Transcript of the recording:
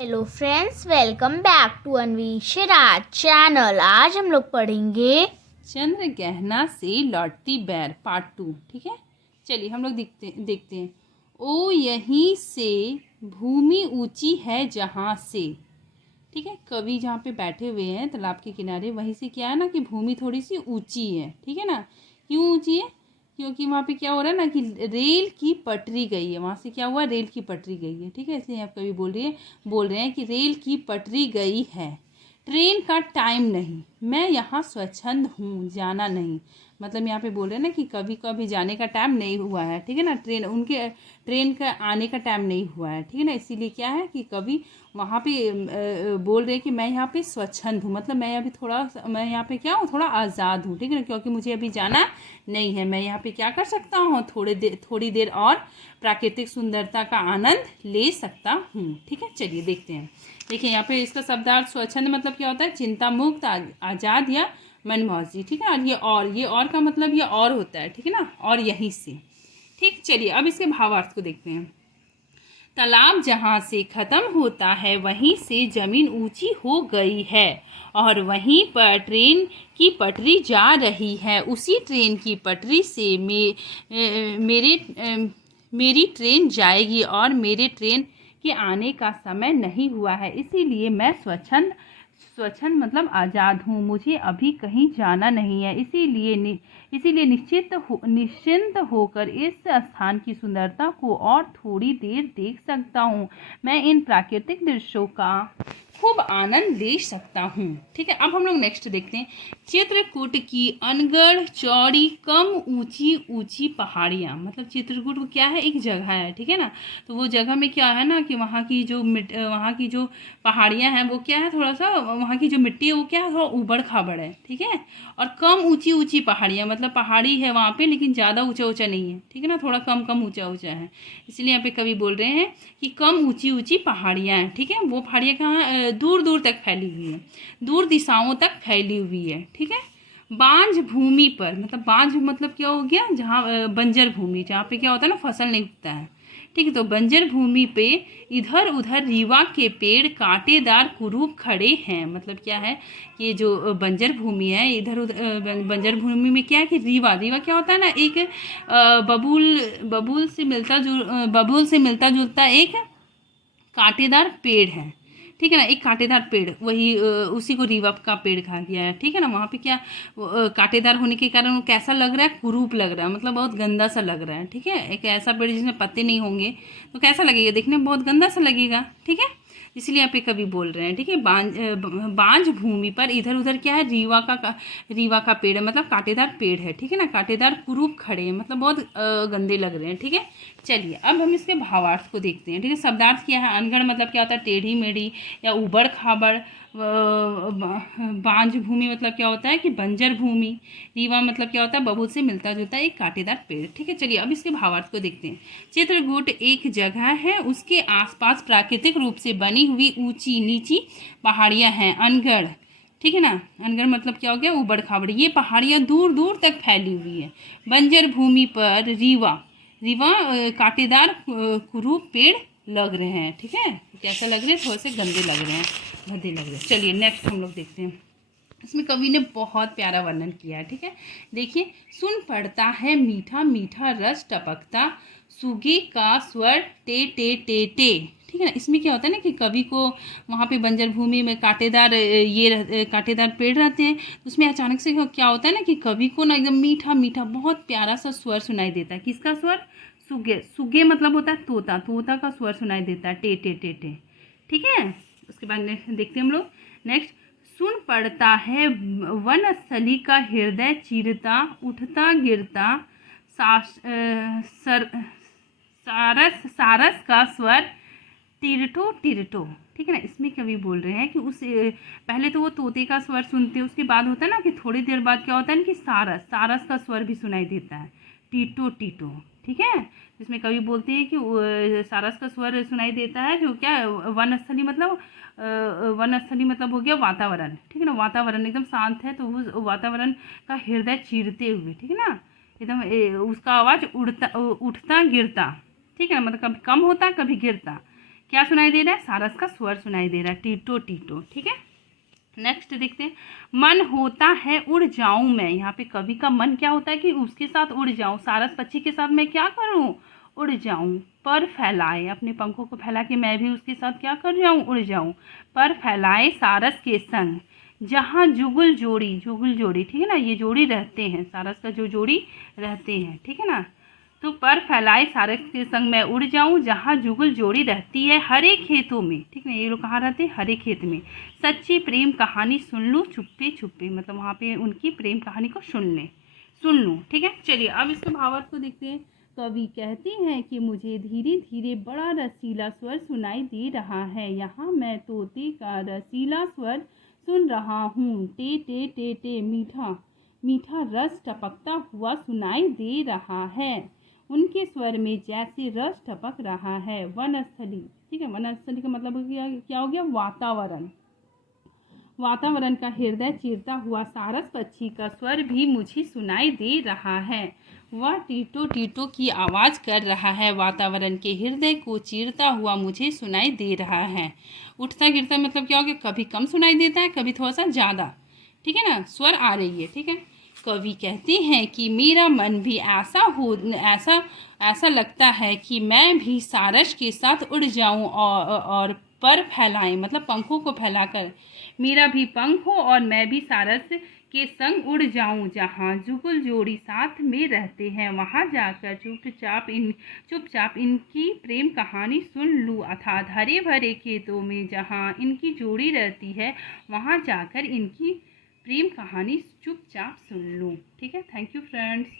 Hello friends, welcome back to Anveshraj channel. आज हम लोग पढ़ेंगे चंद्र गहना से लौटती बैर पार्ट 2। ठीक है, चलिए हम लोग देखते हैं। ओ यहीं से भूमि ऊंची है जहाँ से। ठीक है, कवि जहाँ पे बैठे हुए हैं तालाब के किनारे, वहीं से क्या है ना कि भूमि थोड़ी सी ऊंची है। ठीक है ना, क्यों ऊंची है? क्योंकि वहाँ पे क्या हो रहा है ना कि रेल की पटरी गई है। वहाँ से क्या हुआ, रेल की पटरी गई है। ठीक है, इसलिए आप कवि बोल रहे हैं कि रेल की पटरी गई है, ट्रेन का टाइम नहीं, मैं यहाँ स्वच्छंद हूँ, जाना नहीं। मतलब यहाँ पे बोल रहे हैं ना कि कभी कभी जाने का टाइम नहीं हुआ है। ठीक है ना, ट्रेन का आने का टाइम नहीं हुआ है। ठीक है ना, इसीलिए क्या है कि कभी वहाँ पे बोल रहे हैं कि मैं यहाँ पे स्वच्छंद हूँ, मतलब मैं यहाँ पे क्या हूँ, थोड़ा आज़ाद हूँ। ठीक है ना, क्योंकि मुझे अभी जाना नहीं है। मैं यहाँ पे क्या कर सकता हूँ, थोड़ी देर और प्राकृतिक सुंदरता का आनंद ले सकता हूँ। ठीक है, चलिए देखते हैं। देखिए यहाँ पे इसका शब्दार्थ स्वच्छंद मतलब क्या होता है, चिंता मुक्त, आज़ाद या मनमौजी। ठीक है, और ये और का मतलब ये और होता है। ठीक है ना, और यहीं से। ठीक, चलिए अब इसके भावार्थ को देखते हैं। तालाब जहाँ से खत्म होता है वहीं से जमीन ऊंची हो गई है और वहीं पर ट्रेन की पटरी जा रही है। उसी ट्रेन की पटरी से मेरी ट्रेन जाएगी और मेरे ट्रेन के आने का समय नहीं हुआ है, इसीलिए मैं स्वच्छंद मतलब आज़ाद हूँ, मुझे अभी कहीं जाना नहीं है। इसीलिए निश्चिंत होकर इस स्थान की सुंदरता को और थोड़ी देर देख सकता हूँ। मैं इन प्राकृतिक दृश्यों का खूब आनंद ले सकता हूँ। ठीक है, अब हम लोग नेक्स्ट देखते हैं। चित्रकूट की अनगढ़ चौड़ी कम ऊंची ऊंची पहाड़ियाँ। मतलब चित्रकूट क्या है, एक जगह है। ठीक है ना, तो वो जगह में क्या है ना कि वहाँ की जो पहाड़ियाँ हैं वो क्या है, थोड़ा सा वहाँ की जो मिट्टी है वो क्या है, थोड़ा ऊबड़ खाबड़ है। ठीक है, और कम ऊंची ऊंची पहाड़ियाँ, मतलब पहाड़ी है वहाँ पे लेकिन ज़्यादा ऊंचा ऊंचा नहीं है। ठीक है ना, थोड़ा कम कम ऊंचा ऊंचा है। इसलिए यहाँ पे कवि बोल रहे हैं कि कम ऊंची ऊंची पहाड़ियाँ हैं। ठीक है, वो पहाड़ियाँ कहाँ, दूर दूर तक फैली हुई है, दूर दिशाओं तक फैली हुई है। ठीक है, बांझ भूमि पर, मतलब बांझ मतलब क्या हो गया, जहाँ बंजर भूमि, जहाँ पे क्या होता है ना, फसल नहीं उगता है। ठीक है, तो बंजर भूमि पे इधर उधर रीवा के पेड़ कांटेदार कुरूप खड़े हैं। मतलब क्या है कि जो बंजर भूमि है, इधर उधर बंजर भूमि में क्या है कि रीवा रीवा क्या होता है ना, एक बबूल से मिलता जुलता एक कांटेदार पेड़ है। ठीक है ना, एक कांटेदार पेड़, वही उसी को रीवा का पेड़ कहा गया है। ठीक है ना, वहाँ पे क्या कांटेदार होने के कारण वो कैसा लग रहा है, कुरूप लग रहा है, मतलब बहुत गंदा सा लग रहा है। ठीक है, एक ऐसा पेड़ जिसमें पत्ते नहीं होंगे तो कैसा लगेगा, देखने में बहुत गंदा सा लगेगा। ठीक है, इसलिए यहाँ पे कवि बोल रहे हैं। ठीक है, बांझ भूमि पर इधर उधर क्या है, रीवा का पेड़ है, मतलब कांटेदार पेड़ है। ठीक है ना, कांटेदार कुरूप खड़े हैं, मतलब बहुत गंदे लग रहे हैं। ठीक है, चलिए अब हम इसके भावार्थ को देखते हैं। ठीक है, शब्दार्थ क्या है, अनगढ़ मतलब क्या होता है, टेढ़ी मेढ़ी या उबड़ खाबड़। बांझ भूमि मतलब क्या होता है कि बंजर भूमि। रीवा मतलब क्या होता है, बबूल से मिलता जुलता एक कांटेदार पेड़। ठीक है, चलिए अब इसके भावार्थ को देखते हैं। चित्रकूट एक जगह है, उसके आसपास प्राकृतिक रूप से बनी हुई ऊंची नीची पहाड़ियां हैं। अनगढ़, ठीक है ना, अनगढ़ मतलब क्या हो गया, उबड़ खाबड़, ये पहाड़ियाँ दूर दूर तक फैली हुई है। बंजर भूमि पर रीवा रीवा कांटेदार कुरूप पेड़ लग रहे हैं। ठीक है, कैसे लग रहे हैं, थोड़े से गंदे लग रहे हैं, गंदे लग रहे हैं। चलिए नेक्स्ट हम लोग देखते हैं। इसमें कवि ने बहुत प्यारा वर्णन किया है। ठीक है, देखिए, सुन पड़ता है मीठा मीठा रस टपकता, सुगे का स्वर टे टे टे टे। ठीक है ना, इसमें क्या होता है ना कि कवि को वहाँ पे बंजर भूमि में कांटेदार पेड़ रहते हैं, तो उसमें अचानक से क्या होता है ना कि कवि को ना एकदम मीठा मीठा बहुत प्यारा सा स्वर सुनाई देता है। किसका स्वर, सुगे। सुगे मतलब होता है तोता, तोता का स्वर सुनाई देता है, टे टे टे टे। ठीक है, उसके बाद देखते हैं हम लोग नेक्स्ट। सुन पड़ता है वनस्थली का हृदय चीरता, उठता गिरता सारस सारस का स्वर टिरटो टिरटो। ठीक है ना, इसमें कवि बोल रहे हैं कि पहले तो वो तोते का स्वर सुनते हैं, उसके बाद होता है ना कि थोड़ी देर बाद क्या होता है ना कि सारस सारस का स्वर भी सुनाई देता है, टीटो टीटो। ठीक है, जिसमें कवि बोलते हैं कि सारस का स्वर सुनाई देता है, जो क्या वनस्थली मतलब हो गया वातावरण। ठीक है ना, वातावरण एकदम शांत है, तो उस वातावरण का हृदय चीरते हुए, ठीक है ना, एकदम उसका आवाज़ उठता गिरता। ठीक है ना, मतलब कभी कम होता कभी गिरता, क्या सुनाई दे रहा है? सारस का स्वर सुनाई दे रहा है, टीटो टीटो। ठीक है, नेक्स्ट देखते हैं। मन होता है उड़ जाऊं मैं, यहाँ पे कवि का मन क्या होता है कि उसके साथ उड़ जाऊं, सारस पक्षी के साथ मैं क्या करूं? उड़ जाऊं। पर फैलाए, अपने पंखों को फैला के मैं भी उसके साथ क्या कर जाऊं? उड़ जाऊं। पर फैलाए सारस के संग जहाँ जुगल जोड़ी, जुगल जोड़ी ठीक है ना, ये जोड़ी रहते हैं, सारस का जो जोड़ी रहते हैं, ठीक है ना। तो पर फैलाए सारस के संग मैं उड़ जाऊं जहाँ जुगल जोड़ी रहती है हरे खेतों में, ठीक है। ये लोग कहाँ रहते हैं? हरे खेत में। सच्ची प्रेम कहानी सुन लूँ चुप्पे चुप्पे, मतलब वहाँ पे उनकी प्रेम कहानी को सुन लूँ। ठीक है, चलिए अब इसके भावार्थ को देखते हैं। कवि कहते हैं कि मुझे धीरे धीरे बड़ा रसीला स्वर सुनाई दे रहा है, यहाँ मैं तोते का रसीला स्वर सुन रहा हूँ। टे टे टे टे मीठा मीठा रस टपकता हुआ सुनाई दे रहा है, उनके स्वर में जैसे रस टपक रहा है। वनस्थली, ठीक है, वनस्थली का मतलब क्या हो गया? वातावरण। वातावरण का हृदय चीरता हुआ सारस पक्षी का स्वर भी मुझे सुनाई दे रहा है। वह टीटो टीटो की आवाज़ कर रहा है, वातावरण के हृदय को चीरता हुआ मुझे सुनाई दे रहा है। उठता गिरता मतलब क्या हो गया? कभी कम सुनाई देता है, कभी थोड़ा सा ज़्यादा, ठीक है ना, स्वर आ रही है। ठीक है, कवि कहते हैं कि मेरा मन भी ऐसा लगता है कि मैं भी सारस के साथ उड़ जाऊं और पर फैलाएं, मतलब पंखों को फैलाकर मेरा भी पंख हो और मैं भी सारस के संग उड़ जाऊं जहां जुगल जोड़ी साथ में रहते हैं, वहां जाकर चुपचाप इनकी प्रेम कहानी सुन लूं, अर्थात हरे भरे खेतों में जहां इनकी जोड़ी रहती है वहां जाकर इनकी प्रेम कहानी चुपचाप सुन लूं। ठीक है, थैंक यू फ्रेंड्स।